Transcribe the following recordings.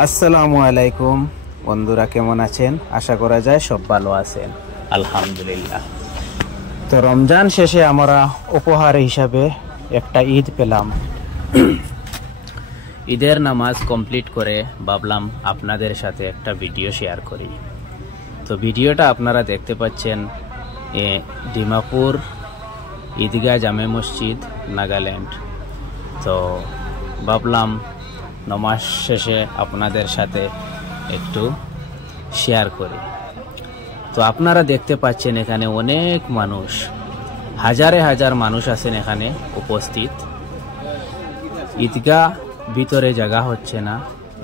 আসসালামু আলাইকুম বন্ধুরা, কেমন আছেন? আশা করা যায় সব ভালো আছেন, আলহামদুলিল্লাহ। তো রমজান শেষে আমরা উপহার হিসাবে একটা ঈদ পেলাম। ঈদের নামাজ কমপ্লিট করে ভাবলাম আপনাদের সাথে একটা ভিডিও শেয়ার করি। তো ভিডিওটা আপনারা দেখতে পাচ্ছেন ডিমাপুর ঈদগাহ জামে মসজিদ, নাগাল্যান্ড। তো ভাবলাম নামাজ শেষে আপনাদের সাথে একটু শেয়ার করি। তো আপনারা দেখতে পাচ্ছেন এখানে অনেক মানুষ, হাজারে হাজার মানুষ আছেন এখানে উপস্থিত। ঈদগাহ ভিতরে জায়গা হচ্ছে না,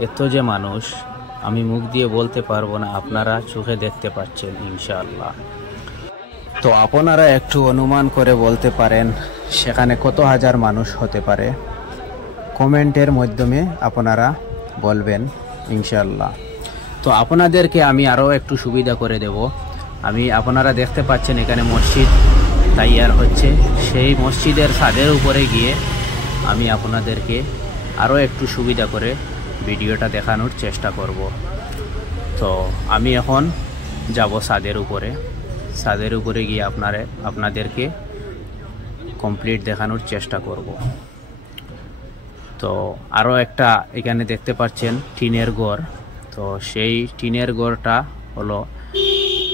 এত যে মানুষ আমি মুখ দিয়ে বলতে পারবো না, আপনারা চোখে দেখতে পাচ্ছেন ইনশাআল্লাহ। তো আপনারা একটু অনুমান করে বলতে পারেন সেখানে কত হাজার মানুষ হতে পারে, কমেন্টের মাধ্যমে আপনারা বলবেন ইনশাআল্লাহ। তো আপনাদেরকে আমি আরও একটু সুবিধা করে দেব। আপনারা দেখতে পাচ্ছেন এখানে মসজিদ তৈয়ার হচ্ছে, সেই মসজিদের ছাদের উপরে গিয়ে আমি আপনাদেরকে আরও একটু সুবিধা করে ভিডিওটা দেখানোর চেষ্টা করব। তো আমি এখন যাব ছাদের উপরে গিয়ে আপনাদেরকে কমপ্লিট দেখানোর চেষ্টা করব। তো আরও একটা এখানে দেখতে পাচ্ছেন টিনের ঘর। তো সেই টিনের ঘরটা হলো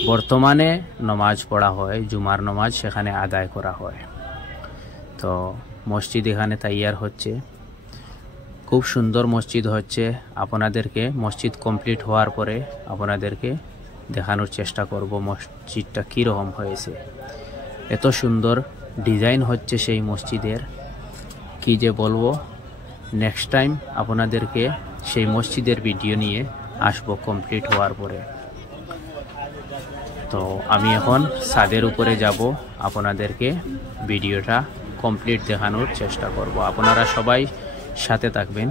বর্তমানে নমাজ পড়া হয়, জুমার নমাজ সেখানে আদায় করা হয়। তো মসজিদ এখানে তৈয়ার হচ্ছে, খুব সুন্দর মসজিদ হচ্ছে। আপনাদেরকে মসজিদ কমপ্লিট হওয়ার পরে আপনাদেরকে দেখানোর চেষ্টা করব মসজিদটা কীরকম হয়েছে। এত সুন্দর ডিজাইন হচ্ছে সেই মসজিদের, কি যে বলবো। নেক্সট টাইম আপনাদেরকে সেই মসজিদের ভিডিও নিয়ে আসবো কমপ্লিট হওয়ার পরে। তো আমি এখন ছাদের উপরে যাব, আপনাদেরকে ভিডিওটা কমপ্লিট দেখানোর চেষ্টা করব। আপনারা সবাই সাথে থাকবেন।